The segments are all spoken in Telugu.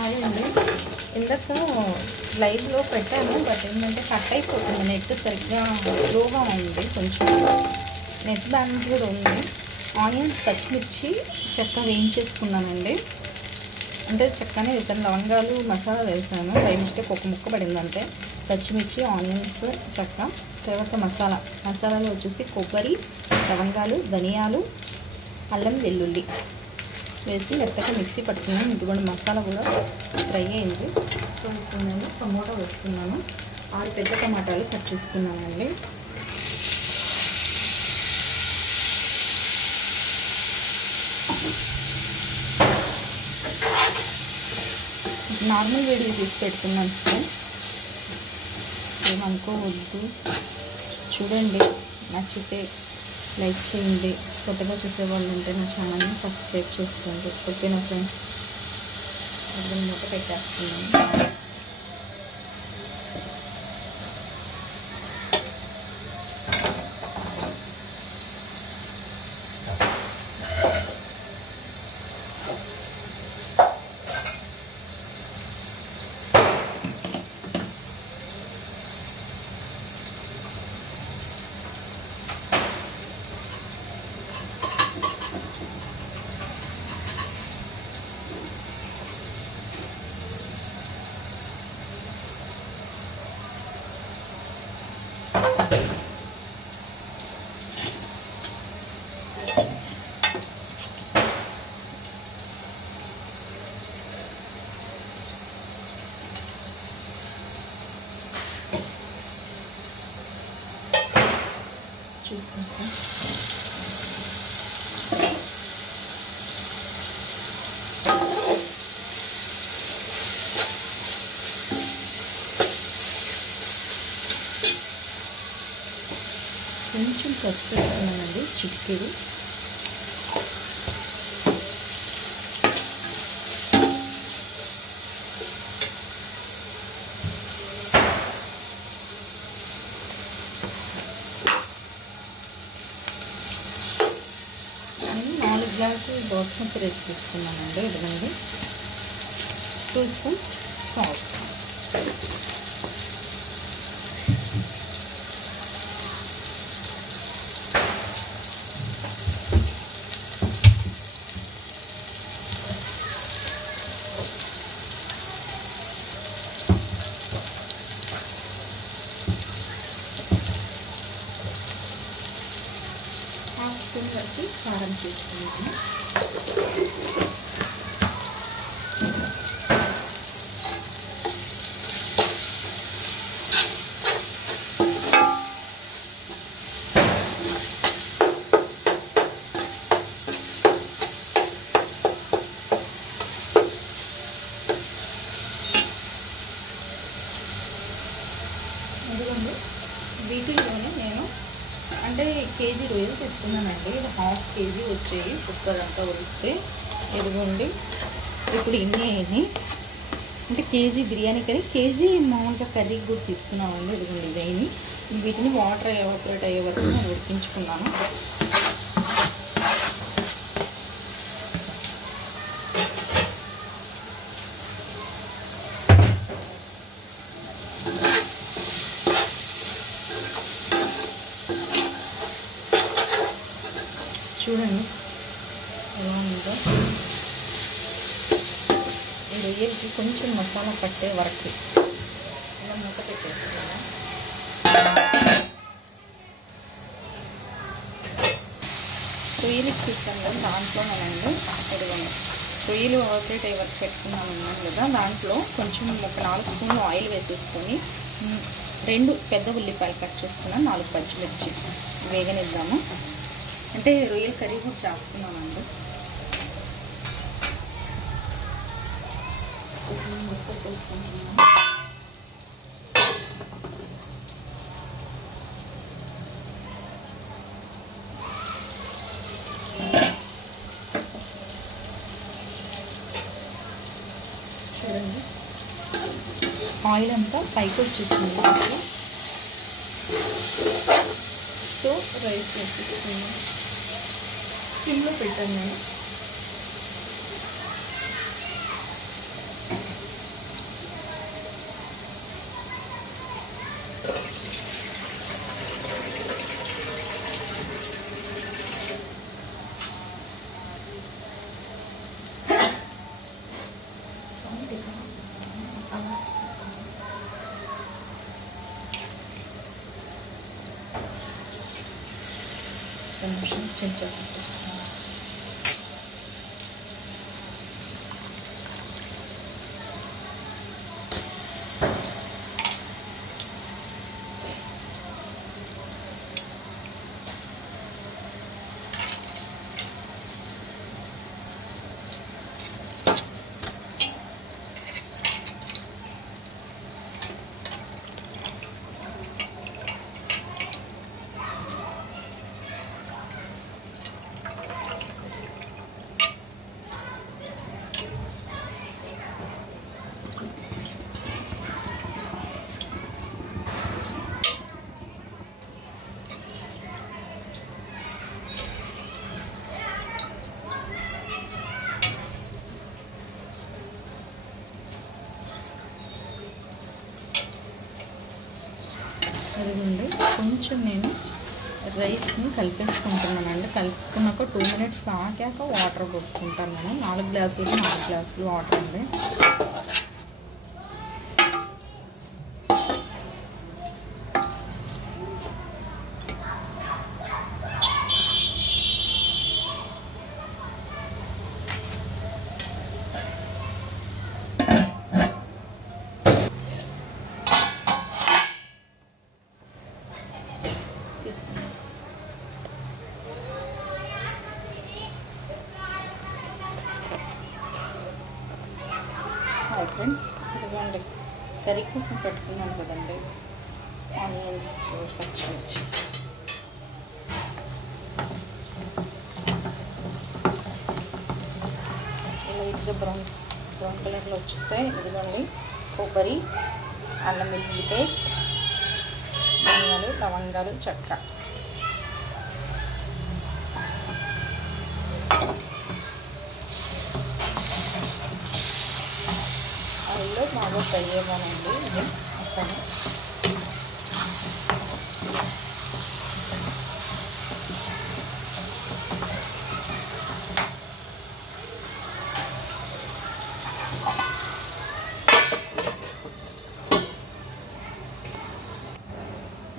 హాయ్ అండి. ఇందాక లైవ్లో పెట్టాను, బట్ ఏంటంటే కట్ అయిపోతుంది. నెట్ సరిగ్గా స్లోగా ఉంది, కొంచెం నెట్ బ్యాలెన్స్ కూడా ఉంది. ఆనియన్స్, పచ్చిమిర్చి చెక్క వేయించేసుకున్నానండి. అంటే చెక్కనే వేసాను, లవంగాలు మసాలా వేసాను. బై మిస్టేక్ ఒక ముక్క పడిందంటే. పచ్చిమిర్చి, ఆనియన్స్, చెక్క, తర్వాత మసాలాలో వచ్చేసి కొబ్బరి, లవంగాలు, ధనియాలు, అల్లం వెల్లుల్లి వేసి మెత్తగా మిక్సీ పట్టుకున్నాను. ఇదిగోండి మసాలా కూడా ఫ్రై అయింది. సో ఇప్పుడు నేను టమోటా వేస్తున్నాను. 6 పెద్ద టమాటాలు కట్ చేసుకున్నానండి. నార్మల్ వీడియో తీసి పెడుతున్నాను ఫ్రెండ్స్, ఏమనుకోవద్దు. చూడండి, నచ్చితే లైక్ చేయండి. కొత్తగా చూసేవాళ్ళు ఉంటే నా ఛానల్ని సబ్స్క్రైబ్ చేసుకోండి. ఓకేనా ఫ్రెండ్స్? అర్థం మూత పెట్టేస్తున్నాను. కొంచెం పసుపు వేస్తున్నానండి, చిటికెడు. నేను 4 గ్లాసులు బాస్మతి రైస్ తీసుకున్నానండి. ఇదిగోండి 2 స్పూన్స్ సాల్ట్. వరకు కారం చేసుకుంటాను. ఎందుకంటే వీటిల్లోనే నేను అంటే కేజీ రొయ్యలు తీసుకున్నానండి. ఇది 1/2 కేజీ వచ్చాయి కుక్కరంతా వదిలిస్తే. ఎదుగుండి ఇప్పుడు ఇన్ని అయ్యి అంటే కేజీ బిర్యానీ కర్రీ, కేజీ మామూలుగా కర్రీకి కూడా తీసుకున్నామండి. ఎదుగుండి ఇదైంది. వీటిని వాటర్ ఎవాపరేట్ అయ్యే వరకు నేను ఉడికించుకున్నాను. చూడండి ఎలా ఉందో. ఈ రొయ్యలకి కొంచెం మసాలా పట్టే వరకు ఇలా మూత పెట్టేస్తున్నాను. రొయ్యలకి చూసాను కదా, దాంట్లోనేనండి ఎదుగుంది రొయ్యలు ఆపరేట్ అయ్యే వరకు పెట్టుకున్నాను కదా. దాంట్లో కొంచెం ఒక 4 స్పూన్లు ఆయిల్ వేసేసుకొని 2 పెద్ద ఉల్లిపాయలు కట్ చేసుకున్నాను, 4 పచ్చిమిర్చి వేగనిద్దాము. అంటే రొయ్యల కర్రీ కూడా చేస్తున్నానండి. వేసుకుంటున్నాను. చూడండి ఆయిల్ అంతా పైకి వచ్చేస్తుంది. సో రైస్ వేసేసుకున్నాను. సిమ్లో పెట్టాను నేను. చెంచా వేసేస్తాను. అదిగోండి కొంచెం నేను రైస్ని కలిపేసుకుంటున్నానండి. కలుపుకున్నాక 2 మినిట్స్ ఆగాక వాటర్ పోసుకుంటాను. నేను 4 గ్లాసులకి 4 గ్లాసులు వాటర్ అండి. హాయ్ ఫ్రెండ్స్, ఇదిగోండి కర్రీ కోసం పెట్టుకున్నాను కదండి ఆనియన్స్, పచ్చిమిర్చి. లైట్గా బ్రౌన్ కలర్లో వచ్చేస్తాయి. ఇదిగోండి కొబ్బరి, అల్లం వెల్లుల్లి పేస్ట్, ధనియాలు, లవంగాలు, చెక్క. ఆయిల్లో బాగా ఫ్రై అవ్వాలండి ఇది మసాలా.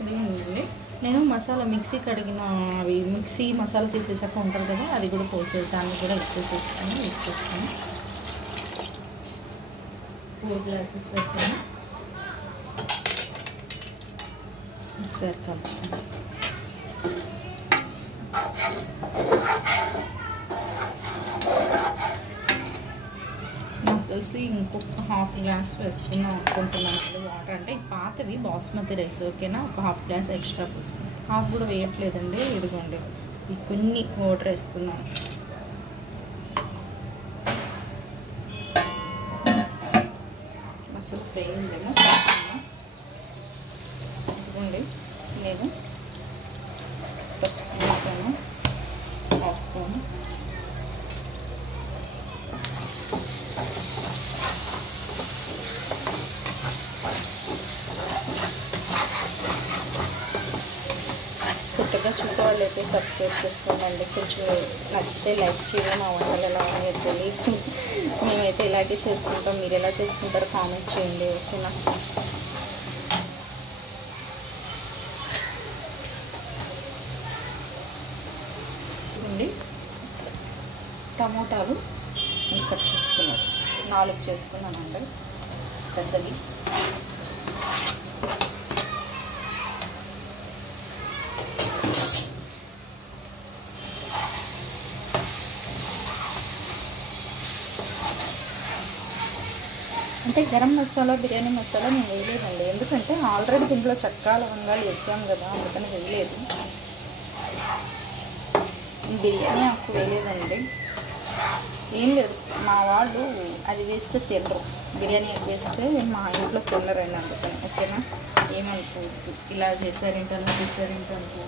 ఇదిగోండి నేను మసాలా మిక్సీ కడిగిన అవి మిక్సీ మసాలా తీసేసాక ఉంటుంది కదా, అది కూడా పోసేసి దాన్ని కూడా ఇచ్చేసేసుకొని మిక్స్ చేసుకొని 4 గ్లాసెస్ వేసాను. ఒకసారి కలుపుతాను. నాకు తెలిసి ఇంకొక 1/2 గ్లాస్ వేసుకుందాం అనుకుంటున్నాను వాటర్. అంటే పాతవి బాస్మతి రైస్, ఓకేనా. ఒక 1/2 గ్లాస్ ఎక్స్ట్రా పోసుకున్నాను. 1/2 కూడా వేయట్లేదండి. ఇదిగోండి కొన్ని వాటర్ వేస్తున్నాను. అసలు ఫ్రై ఉందేమో. ఇదిగోండి నేను పసుపు వేసాను, 1 స్పూన్. కొత్తగా చూసేవాళ్ళు అయితే సబ్స్క్రైబ్ చేసుకోండి. కొంచెం నచ్చితే లైక్ చేయండి. మా వంటలు ఎలా ఉన్నాయో తెలియదు. మేమైతే ఇలాగే చేసుకుంటాం. మీరు ఎలా చేసుకుంటారో కామెంట్ చేయండి, ఓకేనా. అండి టమోటాలు కట్ చేసుకున్నాను, 4 చేసుకున్నానండి పెద్దవి. అంటే గరం మసాలా, బిర్యానీ మసాలా నేను వేయలేదండి. ఎందుకంటే ఆల్రెడీ దీంట్లో చెక్క, లవంగాలు వేసాం కదా, అందుకని వేయలేదు. బిర్యానీ ఆకు వేయలేదండి. ఏం లేదు, మా వాళ్ళు అది వేస్తే తినరు. బిర్యానీ ఆకు వేస్తే మా ఇంట్లో తినరండి, అందుకని, ఓకేనా. ఏమనుకోవద్దు, ఇలా చేశారేంటి అలా చేశారేంటి అనుకో.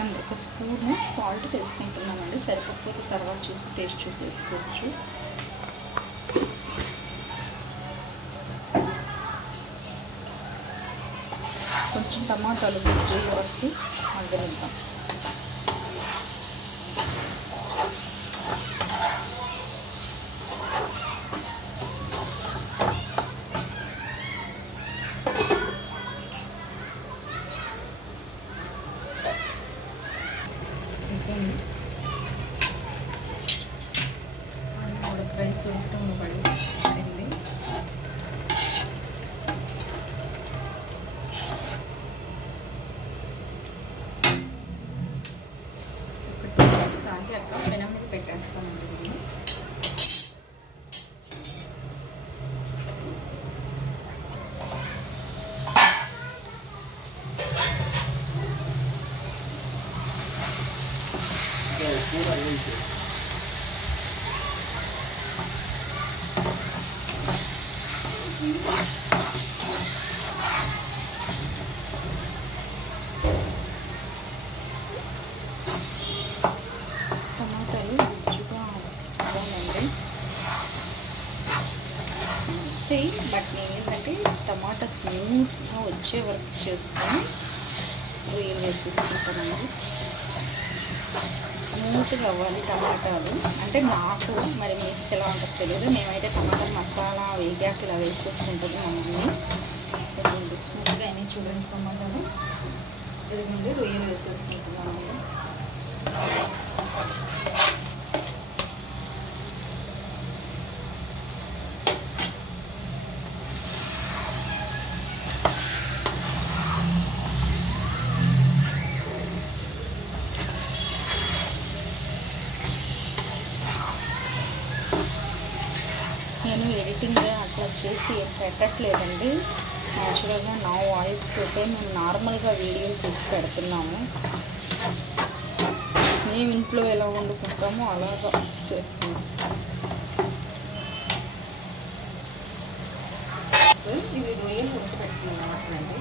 అండ్ 1 స్పూన్ సాల్ట్ వేసుకుంటున్నామండి. సరిపోతే తర్వాత చూసి టేస్ట్ చూసి వేసుకోవచ్చు. కొంచెం టమాటాలు గుజ్జు వరకు మగ్గనిద్దాం. స్పూన్ రైస్ పడింది. ఒకసారి అట్లా పెనం మీద పెట్టేస్తామండి. టమాటాలు మంచిగా బాగుందండి. బట్ నేను ఏంటంటే టమాటా స్మూత్గా వచ్చే వరకు చేసుకొని రొయ్యలు వేసేసుకుంటానండి. స్మూత్గా అవ్వాలి టమాటాలు. అంటే నాకు మరి మీకు ఎలా ఉంటుందో తెలియదు. మేమైతే టమాటా మసాలా వేగాక ఇలా వేసేసుకుంటుంది మా మమ్మీ. స్మూత్గా అయినా చూడండి టమాటాలు. ఇది ముందు రొయ్యలు వేసేసుకుంటున్నామండి. నేను ఎడిటింగ్ అట్లా చేసి ఏం పెట్టట్లేదండి. న్యాచురల్గా నా వాయిస్ తోటే మేము నార్మల్గా వీడియోలు తీసి పెడుతున్నాము. మేము ఇంట్లో ఎలా వండుకుంటామో అలాగా చేస్తున్నాం. ఇవి రొయ్యలు ఉడకబెట్టుకున్నామండి.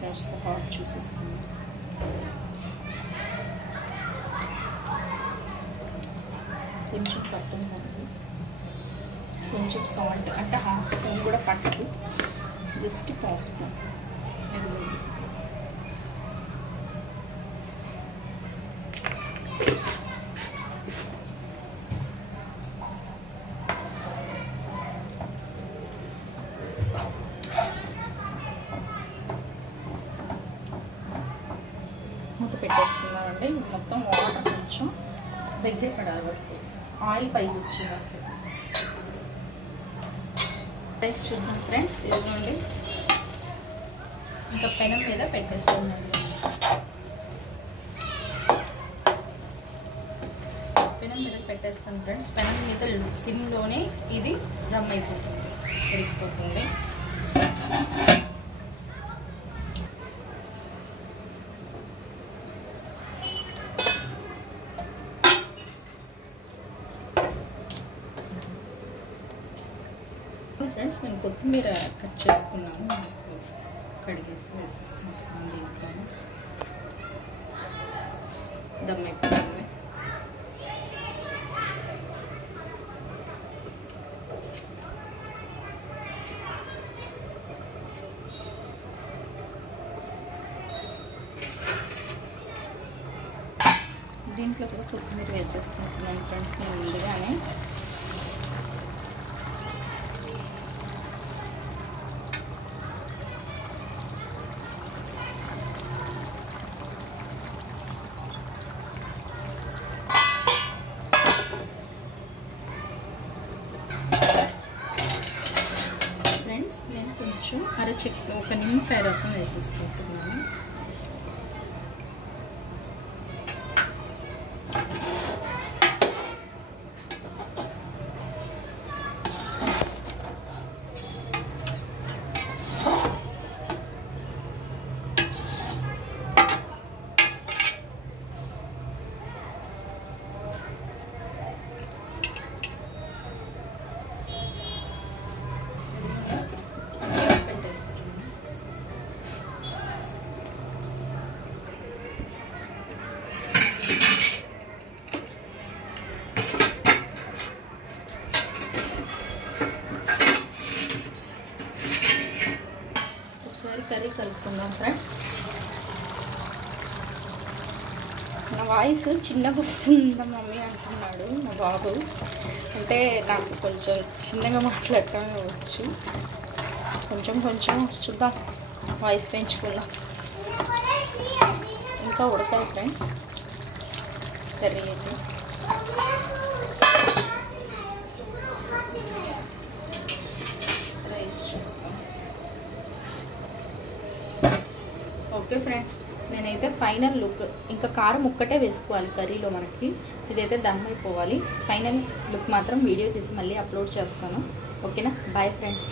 ఒకసారి సాల్ట్ చూసేసుకున్నాం. కొంచెం పట్టుందండి. కొంచెం సాల్ట్ అంటే హాఫ్ స్పూన్ కూడా పట్టదు, జస్ట్ పావు స్పూన్. మూత పెట్టేసుకున్నామండి. మొత్తం వాటర్ కొంచెం దగ్గర పడాలి వరకు, ఆయిల్ పైకి వచ్చే వరకు. రైస్ చూద్దాం ఫ్రెండ్స్. ఇదిగోండి, ఇంకా పెనం మీద పెట్టేసుకోండి. పెనం మీద పెట్టేస్తాను ఫ్రెండ్స్. పెనం మీద సిమ్లోనే ఇది దమ్ అయిపోతుంది, ఉడికిపోతుంది. ఫ్రెండ్స్ నేను కొత్తిమీర కట్ చేసుకున్నాను, కడిగేసి వేసేసుకుంటాను. దీంట్లో దమ్ అయిపోతుంది. దీంట్లో కూడా కొత్తిమీర వేసేసుకుంటున్నాను ఫ్రెండ్స్ నేను ముందుగానే. ఫ్రెండ్స్ నేను కొంచెం ఒక నిమ్మకాయ రసం వేసేసుకుంటున్నాను. ఒకసారి కర్రీ కలుపుకుందాం ఫ్రెండ్స్. నా వాయిస్ చిన్నగా వస్తుందా మమ్మీ అంటున్నాడు మా బాబు. అంటే నాకు కొంచెం చిన్నగా మాట్లాడటం వచ్చు, కొంచెం కొంచెం చూద్దాం, వాయిస్ పెంచుకుందాం. ఇంకా ఉడకాలి ఫ్రెండ్స్ కర్రీ అయితే. రైస్ ఓకే ఫ్రెండ్స్, నేనైతే ఫైనల్ లుక్, ఇంకా కారం ఒక్కటే వేసుకోవాలి కర్రీలో మనకి, ఇదైతే దమ్ అయిపోవాలి. ఫైనల్ లుక్ మాత్రం వీడియో తీసి మళ్ళీ అప్లోడ్ చేస్తాను. ఓకేనా, బాయ్ ఫ్రెండ్స్.